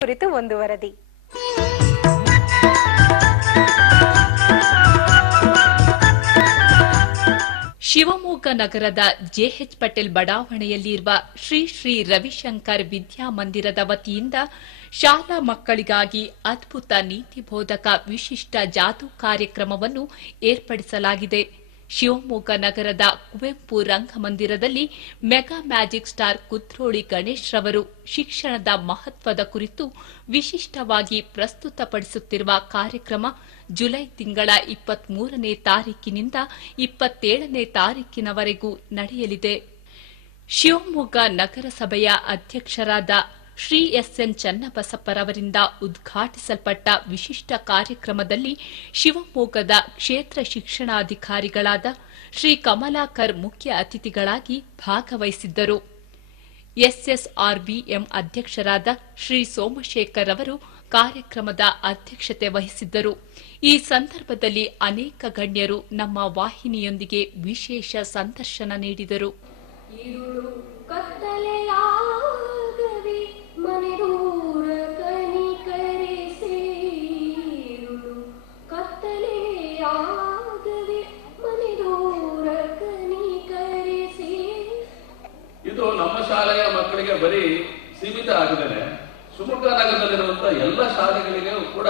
ಕುರಿತು ಒಂದು ವರದಿ. ಶಿವಮೊಗ್ಗ ನಗರದ ಜೆಎಚ್ ಪಟೇಲ್ ಬಡಾವಣೆಯಲ್ಲಿರುವ ಶ್ರೀ ಶ್ರೀ ರವಿಶಂಕರ್ ವಿದ್ಯಾಮಂದಿರದ ವತಿಯಿಂದ ಶಾಲಾ ಮಕ್ಕಳಿಗಾಗಿ ಅದ್ಭುತ ನೀತಿ ಬೋಧಕ ವಿಶಿಷ್ಟ ಜಾದೂ ಕಾರ್ಯಕ್ರಮವನ್ನು ಏರ್ಪಡಿಸಲಾಗಿದೆ. ಶಿವಮೊಗ್ಗ ನಗರದ ಕುವೆಂಪು ರಂಗಮಂದಿರದಲ್ಲಿ mega magic star Kudroli Ganesh ರವರು ಶಿಕ್ಷಣದ ಮಹತ್ವದ ಕುರಿತು ವಿಶಿಷ್ಟವಾಗಿ ಪ್ರಸ್ತುತಪಡಿಸುತ್ತಿರುವ ಕಾರ್ಯಕ್ರಮ ಜುಲೈ ತಿಂಗಳ 23ನೇ ತಾರೀಕಿನಿಂದ 27ನೇ ತಾರೀಕಿನವರೆಗೂ ನಡೆಯಲಿದೆ. ಶಿವಮೊಗ್ಗ ನಗರಸಭೆಯ ಅಧ್ಯಕ್ಷರಾದ ಶ್ರೀ ಎಸ್ಎನ್ ಚನ್ನಬಸಪ್ಪರವರಿಂದ ಉದ್ಘಾಟಿಸಲ್ಪಟ್ಟ ವಿಶಿಷ್ಟ ಕಾರ್ಯಕ್ರಮದಲ್ಲಿ ಶಿವಮೊಗ್ಗದ ಕ್ಷೇತ್ರ ಶಿಕ್ಷಣಾಧಿಕಾರಿಗಳಾದ ಶ್ರೀ ಕಮಲಾಕರ್ ಮುಖ್ಯ ಅತಿಥಿಗಳಾಗಿ ಭಾಗವಹಿಸಿದ್ದರು. ಎಸ್ಎಸ್ಆರ್ಬಿಎಂ ಅಧ್ಯಕ್ಷರಾದ ಶ್ರೀ ಸೋಮಶೇಖರ್ ಅವರು ಕಾರ್ಯಕ್ರಮದ ಅಧ್ಯಕ್ಷತೆ ವಹಿಸಿದ್ದರು. ಈ ಸಂದರ್ಭದಲ್ಲಿ ಅನೇಕ ಗಣ್ಯರು ನಮ್ಮ ವಾಹಿನಿಯೊಂದಿಗೆ ವಿಶೇಷ ಸಂದರ್ಶನ ನೀಡಿದರು. ಇದು ನಮ್ಮ ಶಾಲೆಯ ಮಕ್ಕಳಿಗೆ ಬರೀ ಸೀಮಿತ ಆಗಿದ್ದೇನೆ. ಶಿವಮೊಗ್ಗ ನಗರದಲ್ಲಿರುವಂತಹ ಎಲ್ಲ ಶಾಲೆಗಳಿಗೆ ಕೂಡ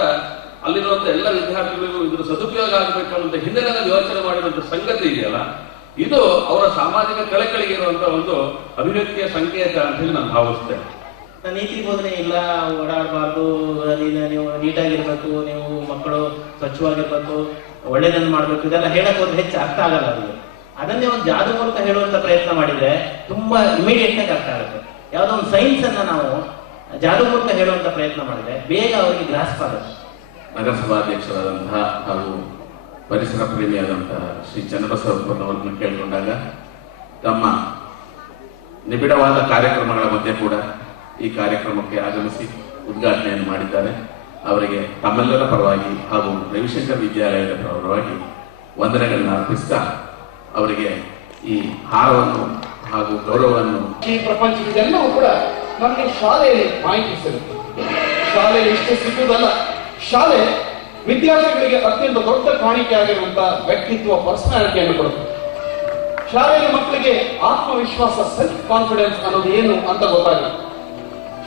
ಅಲ್ಲಿರುವಂತಹ ಎಲ್ಲ ವಿದ್ಯಾರ್ಥಿಗಳಿಗೂ ಇದರ ಸದುಪಯೋಗ ಆಗಬೇಕು ಅನ್ನೋ ಹಿನ್ನೆಲೆಯಲ್ಲಿ ಯೋಚನೆ ಮಾಡಿರುವಂತಹ ಸಂಗತಿ ಇದೆಯಲ್ಲ, ಇದು ಅವರ ಸಾಮಾಜಿಕ ಕಳಕಳಿಗೆ ಇರುವಂತಹ ಒಂದು ಅಭಿವ್ಯಕ್ತಿಯ ಸಂಕೇತ ಅಂತ ಹೇಳಿ ನಾನು ಭಾವಿಸ್ತೇನೆ. ನೀತಿ ಬೋಧನೆ ಇಲ್ಲ, ಓಡಾಡಬಾರ್ದು, ನೀವು ನೀಟಾಗಿರ್ಬೇಕು, ನೀವು ಮಕ್ಕಳು ಸ್ವಚ್ಛವಾಗಿರ್ಬೇಕು, ಒಳ್ಳೆಯದನ್ನು ಮಾಡ್ಬೇಕು, ಇದೆಲ್ಲ ಹೇಳಕ್ ಹೋದ್ರೆ ಹೆಚ್ಚು ಅರ್ಥ ಆಗಲ್ಲ. ಅದನ್ನೇ ಒಂದು ಜಾದು ಮೂಲಕ ಹೇಳುವಂತ ಪ್ರಯತ್ನ ಮಾಡಿದ್ರೆ ತುಂಬಾ ಇಮಿಡಿಯೇಟ್ ಆಗಿ ಅರ್ಥ ಆಗುತ್ತೆ. ಯಾವುದೋ ಒಂದು ಸೈನ್ಸ್ ಅನ್ನ ನಾವು ಜಾದು ಮೂಲಕ ಹೇಳುವಂತ ಪ್ರಯತ್ನ ಮಾಡಿದ್ರೆ ಬೇಗ ಅವರಿಗೆ ಗ್ರಾಸ್ಪ್ ಆಗುತ್ತೆ. ನಗರಸಭಾಧ್ಯಕ್ಷರಾದಂತಹ ಹಾಗೂ ಪರಿಸರ ಪ್ರೇಮಿಯಾದಂತಹ ಶ್ರೀ ಚನ್ನಬಸವಪ್ಪನವರನ್ನು ಕೇಳಿಕೊಂಡಾಗ ತಮ್ಮ ನಿಬಿಡವಾದ ಕಾರ್ಯಕ್ರಮಗಳ ಮಧ್ಯೆ ಕೂಡ ಈ ಕಾರ್ಯಕ್ರಮಕ್ಕೆ ಆಗಮಿಸಿ ಉದ್ಘಾಟನೆಯನ್ನು ಮಾಡಿದ್ದಾರೆ. ಅವರಿಗೆ ತಮ್ಮೆಲ್ಲರ ಪರವಾಗಿ ಹಾಗೂ ರವಿಶಂಕರ್ ವಿದ್ಯಾಲಯದ ಪರವಾಗಿ ವಂದನೆಗಳನ್ನು ಅರ್ಪಿಸ್ತಾ ಅವರಿಗೆ ಈ ಹಾರವನ್ನು ಹಾಗೂ ಗೌರವವನ್ನು ಈ ಪ್ರಪಂಚದೆಲ್ಲವೂ ಕೂಡ ನಮಗೆ ಶಾಲೆಯಲ್ಲಿ ಮಾಹಿತಿ ಸಿಗುತ್ತೆ. ಶಾಲೆಯಲ್ಲಿ ಇಷ್ಟು ಸಿಗುವುದಲ್ಲ, ಶಾಲೆ ವಿದ್ಯಾರ್ಥಿಗಳಿಗೆ ಅತ್ಯಂತ ದೊಡ್ಡ ಕಾಣಿಕೆ ಆಗಿರುವಂತಹ ವ್ಯಕ್ತಿತ್ವ, ಪರ್ಸನಾಲಿಟಿಯನ್ನು ಕೊಡುತ್ತೆ. ಶಾಲೆಯಲ್ಲಿ ಮಕ್ಕಳಿಗೆ ಆತ್ಮವಿಶ್ವಾಸ, ಸೆಲ್ಫ್ ಕಾನ್ಫಿಡೆನ್ಸ್ ಅನ್ನೋದು ಏನು ಅಂತ ಗೊತ್ತಾಗುತ್ತೆ.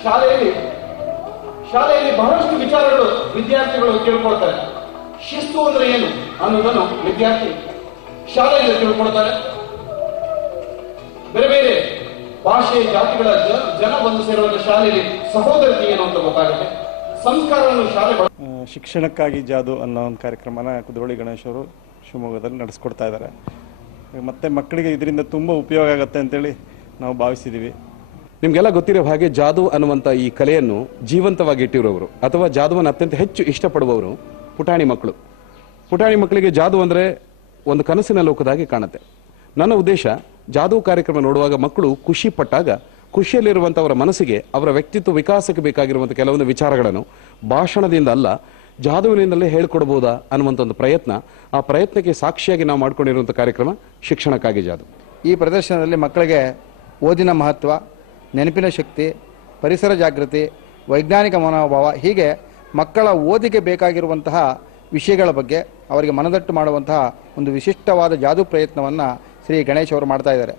ಶಾಲೆಯಲ್ಲಿ ಬಹಳಷ್ಟು ವಿಚಾರಗಳು ವಿದ್ಯಾರ್ಥಿಗಳು ತಿಳ್ಕೊಳ್ತಾರೆ. ಶಿಸ್ತು ಅಂದ್ರೆ ಏನು ಅನ್ನೋದನ್ನು ವಿದ್ಯಾರ್ಥಿ ಶಾಲೆಯಲ್ಲಿ ತಿಳ್ಕೊಳ್ತಾರೆ. ಬೇರೆ ಬೇರೆ ಭಾಷೆ ಜಾತಿಗಳ ಜನ ಬಂದು ಸೇರುವಂತ ಶಾಲೆಯಲ್ಲಿ ಸಹೋದರತೆ ಏನು ಅಂತ ಗೊತ್ತಾಗುತ್ತೆ. ಸಂಸ್ಕಾರವನ್ನು ಶಾಲೆ ಶಿಕ್ಷಣಕ್ಕಾಗಿ ಜಾದು ಅನ್ನೋ ಒಂದು ಕಾರ್ಯಕ್ರಮನ ಕುದ್ರೋಳಿ ಗಣೇಶ್ ಅವರು ಶಿವಮೊಗ್ಗದಲ್ಲಿ ನಡೆಸ್ಕೊಡ್ತಾ ಇದ್ದಾರೆ. ಮತ್ತೆ ಮಕ್ಕಳಿಗೆ ಇದರಿಂದ ತುಂಬ ಉಪಯೋಗ ಆಗುತ್ತೆ ಅಂತೇಳಿ ನಾವು ಭಾವಿಸಿದ್ದೀವಿ. ನಿಮಗೆಲ್ಲ ಗೊತ್ತಿರೋ ಹಾಗೆ ಜಾದು ಅನ್ನುವಂಥ ಈ ಕಲೆಯನ್ನು ಜೀವಂತವಾಗಿ ಇಟ್ಟಿರೋರು ಅಥವಾ ಜಾದುವನ್ನು ಅತ್ಯಂತ ಹೆಚ್ಚು ಇಷ್ಟಪಡುವವರು ಪುಟಾಣಿ ಮಕ್ಕಳು. ಪುಟಾಣಿ ಮಕ್ಕಳಿಗೆ ಜಾದು ಅಂದರೆ ಒಂದು ಕನಸಿನ ಲೋಕದಾಗಿ ಕಾಣುತ್ತೆ. ನನ್ನ ಉದ್ದೇಶ, ಜಾದು ಕಾರ್ಯಕ್ರಮ ನೋಡುವಾಗ ಮಕ್ಕಳು ಖುಷಿ ಪಟ್ಟಾಗ ಖುಷಿಯಲ್ಲಿರುವಂಥವರ ಮನಸ್ಸಿಗೆ ಅವರ ವ್ಯಕ್ತಿತ್ವ ವಿಕಾಸಕ್ಕೆ ಬೇಕಾಗಿರುವಂಥ ಕೆಲವೊಂದು ವಿಚಾರಗಳನ್ನು ಭಾಷಣದಿಂದ ಅಲ್ಲ, ಜಾದುವಿನಿಂದಲೇ ಹೇಳ್ಕೊಡ್ಬೋದಾ ಅನ್ನುವಂಥ ಒಂದು ಪ್ರಯತ್ನ, ಆ ಪ್ರಯತ್ನಕ್ಕೆ ಸಾಕ್ಷಿಯಾಗಿ ನಾವು ಮಾಡ್ಕೊಂಡಿರುವಂಥ ಕಾರ್ಯಕ್ರಮ ಶಿಕ್ಷಣಕ್ಕಾಗಿ ಜಾದು. ಈ ಪ್ರದರ್ಶನದಲ್ಲಿ ಮಕ್ಕಳಿಗೆ ಓದಿನ ಮಹತ್ವ, ನೆನಪಿನ ಶಕ್ತಿ, ಪರಿಸರ ಜಾಗೃತಿ, ವೈಜ್ಞಾನಿಕ ಮನೋಭಾವ, ಹೀಗೆ ಮಕ್ಕಳ ಓದಿಗೆ ಬೇಕಾಗಿರುವಂತಹ ವಿಷಯಗಳ ಬಗ್ಗೆ ಅವರಿಗೆ ಮನದಟ್ಟು ಮಾಡುವಂತಹ ಒಂದು ವಿಶಿಷ್ಟವಾದ ಜಾದು ಪ್ರಯತ್ನವನ್ನು ಶ್ರೀ ಗಣೇಶ್ ಅವರು ಮಾಡ್ತಾ ಇದ್ದಾರೆ.